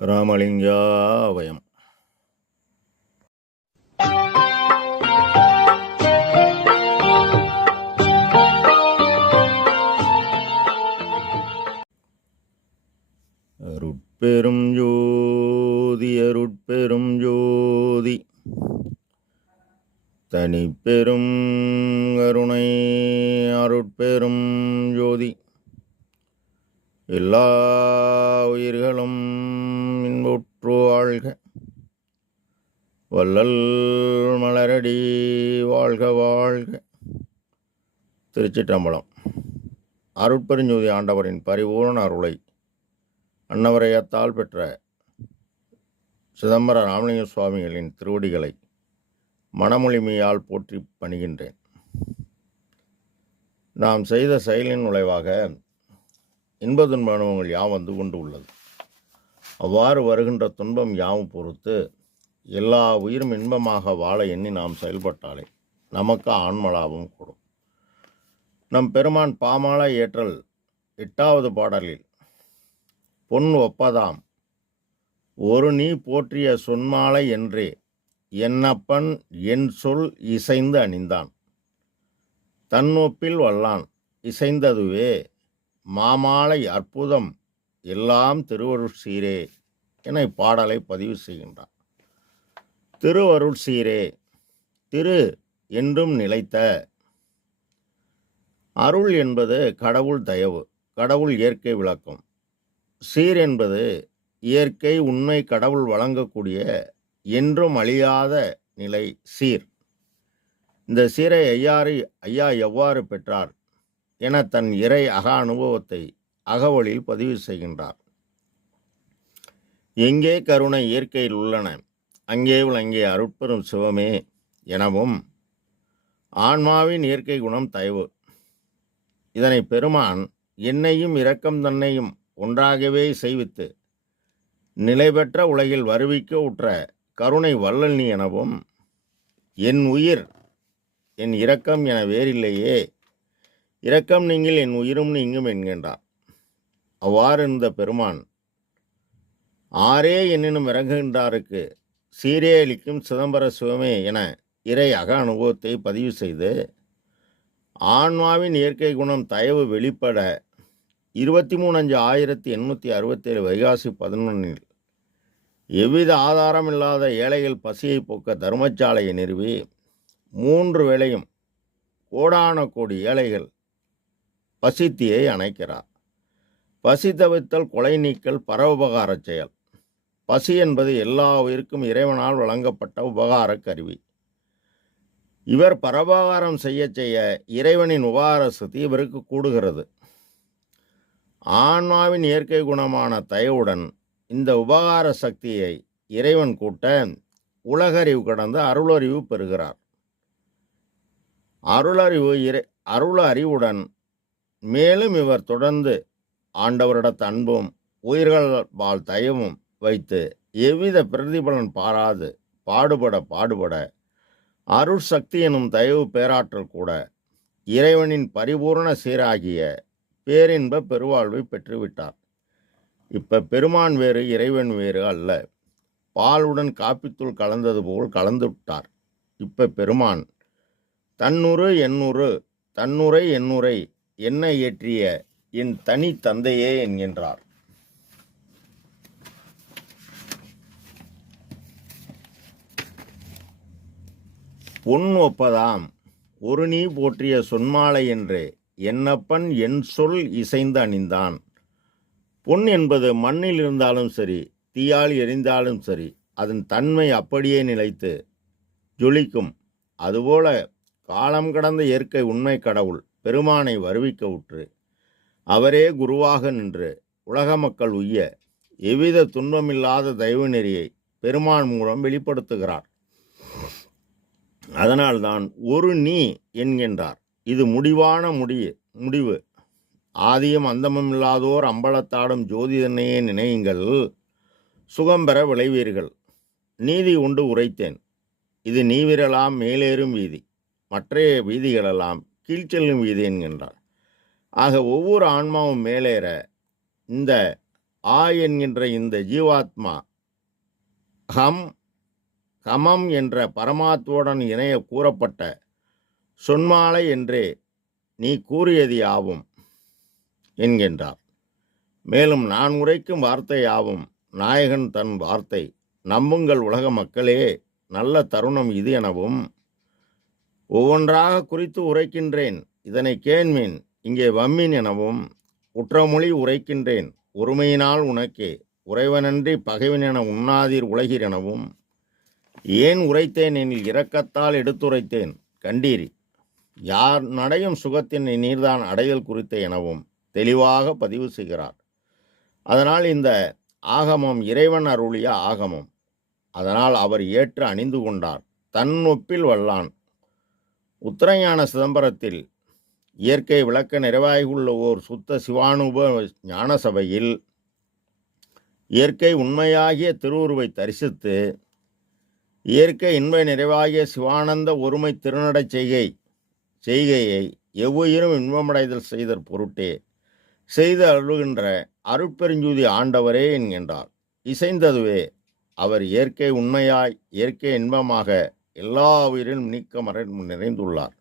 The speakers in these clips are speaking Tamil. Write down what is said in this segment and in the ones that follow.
ராமலிங்காவயம். அருட்பெரும் ஜோதி அருட்பெரும் ஜோதி தனிப்பெரும் கருணை அருட்பெரும் ஜோதி எல்லா உயிர்களும் இன்புற்று வாழ்க, வள்ளல் மலரடி வாழ்க வாழ்க. திருச்சிற்றம்பலம். அருட்பெருஞ்சோதி ஆண்டவரின் பரிபூரண அருளை அன்னவரையத்தால் பெற்ற சிதம்பர ராமலிங்க சுவாமிகளின் திருவடிகளை மனமொழிமையால் போற்றி பணிகின்றேன். நாம் செய்த செயலின் விளைவாக இன்ப துன்ப அனுபவங்கள் யாவும் வந்து கொண்டு உள்ளது. அவ்வாறு வருகின்ற துன்பம் யாவும் பொறுத்து எல்லா உயிரும் இன்பமாக வாழ எண்ணி நாம் செயல்பட்டாலே நமக்கு ஆன்மலாபம் கூடும். நம் பெருமான் பாமாலை ஏற்றல் 8வது பாடலில் பொன் ஒப்பதாம் ஒரு நீ போற்றிய சொன்மாலை என்றே என்னப்பன் என் சொல் இசைந்து அணிந்தான், தன்னொப்பில் வல்லான் இசைந்ததுவே மாமாலை அற்புதம் எல்லாம் திருவருட் சீரே என இப்பாடலை பதிவு செய்கின்றார். திருவருட் சீரே, திரு என்றும் நிலைத்த. அருள் என்பது கடவுள் தயவு, கடவுள் இயற்கை விளக்கம். சீர் என்பது இயற்கை உண்மை கடவுள் வழங்கக்கூடிய என்றும் அழியாத நிலை சீர். இந்த சீரை ஐயா எவ்வாறு பெற்றார் என தன் இறை அக அனுபவத்தை அகவலில் பதிவு செய்கின்றார். எங்கே கருணை இயற்கையில் உள்ளன அங்கே விளங்கிய அருட்பெரும் சிவமே எனவும் ஆன்மாவின் இயற்கை குணம் தயவு. இதனை பெருமான் என்னையும் இரக்கம் தன்னையும் ஒன்றாகவே செய்வித்து நிலை பெற்ற உலகில் வருவிக்க உற்ற கருணை வள்ளல் நீ எனவும், என் உயிர் என் இரக்கம் என வேறில்லையே, இரக்கம் நீங்கள் என் உயிரும் நீங்கும் என்கின்றார். அவ்வாறு இந்த பெருமான் ஆரே என்னினும் இறங்குகின்றாருக்கு சீரே அளிக்கும் சிதம்பர சிவமே என இறை அக அனுபவத்தை பதிவு செய்து ஆன்மாவின் இயற்கை குணம் தயவு வெளிப்பட 23/5/1867 வைகாசி 11 எவ்வித ஆதாரமில்லாத ஏழைகள் பசியை போக்க தர்மசாலையை நிறுவி 3 வேளையும் கோடான கோடி ஏழைகள் பசித்தியை அணைக்கிறார். பசி தவிர்த்தல் கொலை நீக்கல் பரோபகார செயல். பசி என்பது எல்லா உயிருக்கும் இறைவனால் வழங்கப்பட்ட உபகார கருவி. இவர் பரோபகாரம் செய்ய செய்ய இறைவனின் உபகார சக்தி இவருக்கு கூடுகிறது. ஆன்மாவின் இயற்கை குணமான தயவுடன் இந்த உபகார சக்தியை இறைவன் கூட்ட உலகறிவு கடந்து அருளறிவு பெறுகிறார். அருள் அறிவுடன் மேலும் இவர் தொடர்ந்து ஆண்டவரிடத்து அன்பும் உயிர்கள் வாழ் தயவும் வைத்து எவ்வித பிரதிபலன் பாராது பாடுபட அருள் சக்தி எனும் தயவு பேராற்றல் கூட இறைவனின் பரிபூர்ண சீராகிய பேரின்ப பெருவாழ்வை பெற்றுவிட்டார். இப்ப பெருமான் வேறு இறைவன் வேறு அல்ல, பாலுடன் காப்பித்தூள் கலந்தது போல் கலந்து விட்டார். இப்ப பெருமான் தன்னுரை என்னுரை என்ன இயற்றிய என் தனி தந்தையே என்கின்றார். பொன் ஒப்பதாம் ஒரு நீ போற்றிய சொன்மாலை என்றே என்னப்பன் என் சொல் இசைந்து அணிந்தான். பொன் என்பது மண்ணில் இருந்தாலும் சரி, தீயால் எரிந்தாலும் சரி, அதன் தன்மை அப்படியே நிலைத்து ஜொலிக்கும். அதுபோல காலம் கடந்த இயற்கை உண்மை கடவுள் பெருமானை வருவிக்க உற்று அவரே குருவாக நின்று உலக மக்கள் உய்ய எவ்வித துன்பமில்லாத தெய்வ நெறியை பெருமான் மூலம் வெளிப்படுத்துகிறார். அதனால்தான் ஒரு நீ என்கின்றார். இது முடிவான முடிவு. ஆதியும் அந்தமும் இல்லாதோர் அம்பலத்தாடும் ஜோதி தன்னையே நினையுங்கள், சுகம் பெற விளைவீர்கள். நீதி உண்டு உரைத்தேன், இது நீவிரலாம் மேலேறும் வீதி, மற்றைய வீதிகளெல்லாம் கீழ்ச்செல்லும் வீதி என்கின்றார். ஆக ஒவ்வொரு ஆன்மாவும் மேலேற இந்த ஆ என்கின்ற இந்த ஜீவாத்மா ஹம் ஹமம் என்ற பரமாத்மாவுடன் இணைய கூறப்பட்ட சொன்மாலை என்றே நீ கூறியது யாவும் என்கின்றார். மேலும் நான் உரைக்கும் வார்த்தை யாவும் நாயகன் தன் வார்த்தை, நம்புங்கள் உலக மக்களே, நல்ல தருணம் இது எனவும் ஒவ்வொன்றாக குறித்து உரைக்கின்றேன், இதனை கேண்மின் இங்கே வம்மின் எனவும் உற்றமொழி உரைக்கின்றேன், ஒருமையினால் உனக்கே உறைவனன்றி பகைவனென உண்ணாதீர் உலகிற் எனவும் ஏன் உரைத்தேன் எனில் இரக்கத்தால் எடுத்துரைத்தேன் கண்டீர், யார் நடையும் சுகத்தின் நீர்தான் அடைதல் குறித்த எனவும் தெளிவாக பதிவு செய்கிறார். அதனால் இந்த ஆகமம் இறைவன் அருளிய ஆகமம். அதனால் அவர் ஏற்று அணிந்து கொண்டார். தன் ஒப்பில் வல்லான். உத்தரஞான சிதம்பரத்தில் இயற்கை விளக்க நிறைவாகியுள்ள ஓர் சுத்த சிவானுப ஞான சபையில் இயற்கை உண்மையாகிய திருவுருவை தரிசித்து இயற்கை இன்ப நிறைவாகிய சிவானந்த ஒருமை திருநடை செய்கையை எவ்வுயிரும் இன்பமடைதல் செய்தற் பொருட்டே செய்து அருளுகின்ற அருட்பெருஞ்சூதி ஆண்டவரே என்கின்றார். இசைந்ததுவே அவர் இயற்கை உண்மையாய் இயற்கை இன்பமாக எல்லா உயிரிலும் நீக்கமற நிறைந்துள்ளார்.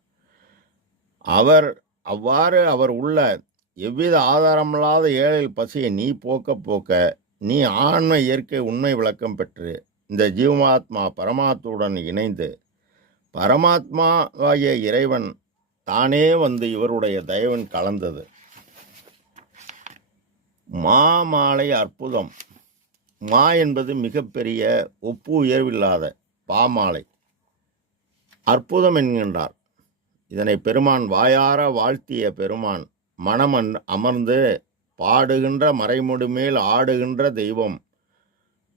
அவ்வாறு அவர் உள்ள எவ்வித ஆதாரமில்லாத ஏழையில் பசியை நீ போக்க நீ ஆன்ம இயற்கை உண்மை விளக்கம் பெற்று இந்த ஜீவாத்மா பரமாத்மாவுடன் இணைந்து பரமாத்மாவாகிய இறைவன் தானே வந்து இவருடைய தயவன் கலந்தது. மாமாலை அற்புதம். மா என்பது மிகப்பெரிய ஒப்பு உயர்வில்லாத பாமாலை அற்புதம் என்கின்றார். இதனை பெருமான் வாயார வாழ்த்திய பெருமான் மனம் அமர்ந்து பாடுகின்ற மறைமுடு மேல் ஆடுகின்ற தெய்வம்,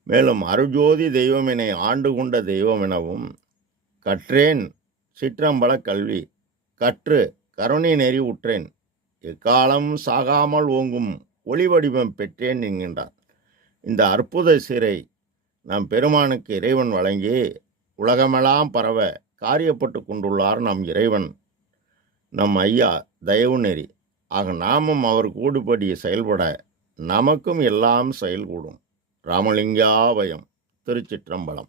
மேலும் அருஜோதி தெய்வம் என ஆண்டு கொண்ட தெய்வம் எனவும் கற்றேன் சிற்றம்பல கல்வி கற்று கருணை நெறி உற்றேன், எக்காலம் சாகாமல் ஓங்கும் ஒளி வடிவம் பெற்றேன் என்கின்றார். இந்த அற்புத சீரை நம் பெருமானுக்கு இறைவன் வழங்கி உலகமெல்லாம் பரவ காரியப்பட்டு கொண்டுள்ளார் நம் இறைவன், நம் ஐயா தயவு நெறி. ஆக நாமும் அவர் கூடுபடி செயல்பட நமக்கும் எல்லாம் செயல்கூடும். ராமலிங்காபயம். திருச்சிற்றம்பலம்.